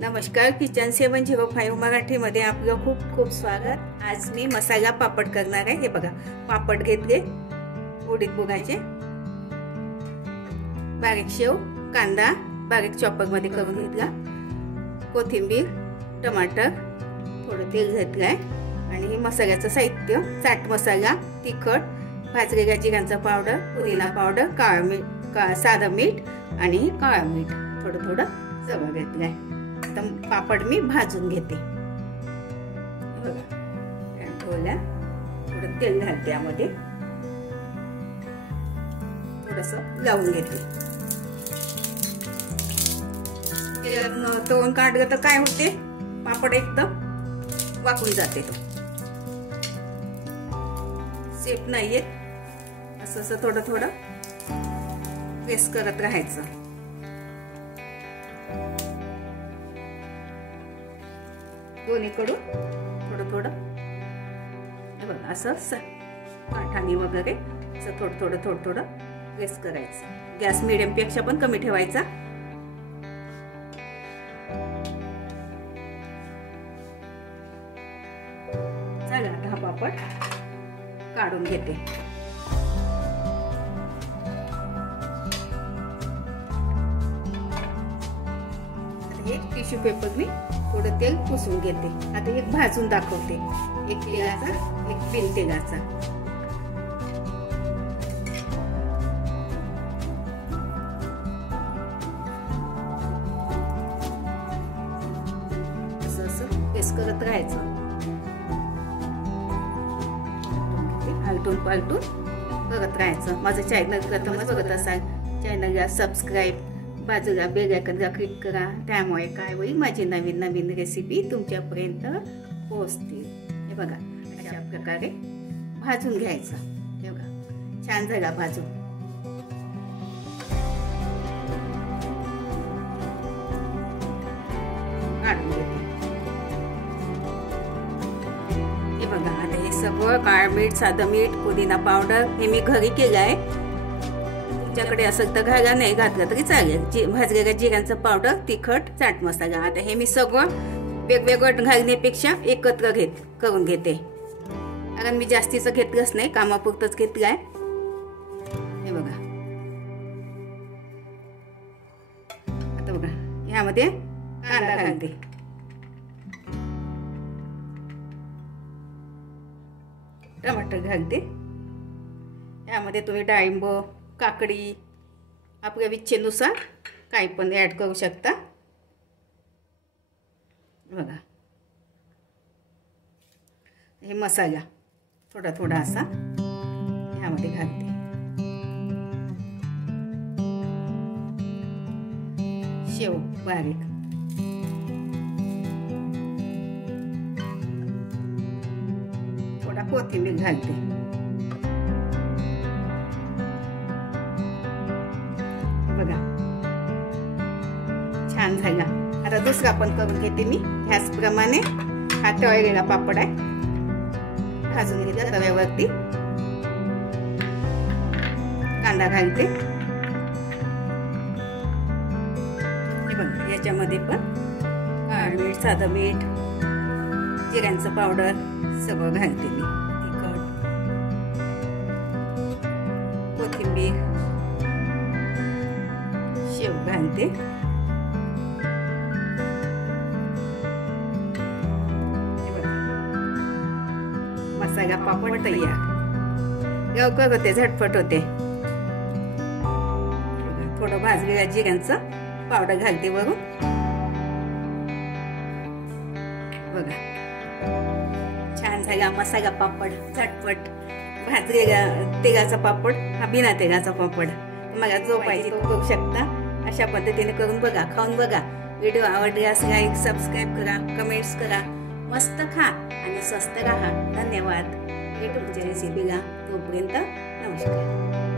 नमस्कार, किचन 705 मराठीमध्ये आपलं खूप खूप स्वागत। आज मी मसाला पापड करणार आहे। हे बघा, पापड घेतले उडीद मुगाचे, बारीक शेव, कांदा बारीक चॉपर मध्ये करून घेतला, कोथिंबीर, टमाटर, थोडं तेल घेतलंय आणि हे मसाल्याचं साहित्य: चाट मसाला, तिखट, भाजलेल्या जिऱ्याचा पावडर, पुदिना पावडर, काळा मीठ, साधं मीठ आणि काळा मीठ थोडं थोडं सगळं घेतलंय। आता पापड मी भाजून घेते। बघा, थोडं तेल घालते, यामध्ये थोडंसं लावून घेते। तळून काढलं तर काय होते, पापड एकदम वाकून जाते, तो सेफ नाहीये। असं असं थोडं थोडं प्रेस करत राहायचं। दोन्हीकडून थोडं थोडं हे बघा, असं काठाने वगैरे असं थोडं थोडं थोडं थोडं प्रेस करायचं। गॅस मीडियम पेक्षा पण कमी ठेवायचा। झाला, आता हा पापड काढून घेते। हे टिश्यू पेपर मी थोडं तेल पुसून घेते। आता एक भाजून दाखवते, एक तेलाचा, एक बिन तेलाचा। असं असं प्रेस करत राहायचं, आलटून पालटून करत राहायचं। माझं चॅनल प्रथमच बघत असाल, चॅनलला सबस्क्राईब, बाजूला बेल आयकॉनला क्लिक करा। त्यामुळे काय होईल, माझी नवीन नवीन रेसिपी तुमच्यापर्यंत पोहोचतील। हे बघा, अशा प्रकारे भाजून घ्यायचं। हे बघा, छान झाला भाजून। काढून घेते। हे बघा, आता हे सगळं काळं मीठ, साधं मीठ, पुदिना पावडर हे मी घरी केलंय। तुमच्याकडे असेल तर घाला, नाही घातलं तरी चालेल। भाजलेल्या जिऱ्याचा पावडर, तिखट, चाट मसाला। आता हे मी सगळं वेगवेगळं घालण्यापेक्षा एकत्र करून घेते, कारण मी जास्तीचं घेतलंच नाही, कामापुरतच घेतलंय। हे बघा, आता बघा, ह्यामध्ये कांदा घालते। टमाटर घालते। यामध्ये तुम्ही डाळिंब, काकडी आपल्या इच्छेनुसार काही पण ऍड करू शकता। बघा, हे मसाला थोडा थोडा असा यामध्ये घालते। शेव बारीक, थोडा कोथिंबीर घालते। बघा, छान झाला। आता दुसरा पण करून घेते मी ह्याचप्रमाणे। हा तळलेला पापड आहे, भाजून घेतला तव्यावरती। कांदा घालते। हे बघा, याच्यामध्ये पण काळं मीठ, साधं मीठ, जिऱ्याचं पावडर सगळं घालते मी। तिखट, कोथिंबीर, शेव घालते। मसाला पापड तयार। लवकर होते, झटपट होते। थोडं भाजलेल्या जिऱ्याचं पावडर घालते वरून। बघा, छान झाला मसाला पापड, झटपट भाजलेल्या तेलाचा पापड। हा बिना तेलाचा पापड, तुम्हाला जो पाहिजे तो करू शकता। अशा पद्धतीने करून बघा, खाऊन बघा। व्हिडिओ आवडल्यास लाईक, सबस्क्राईब करा, कमेंट्स करा। मस्त खा आणि स्वस्त राहा। धन्यवाद। भेटू तुमच्या रेसिपीला, तोपर्यंत नमस्कार।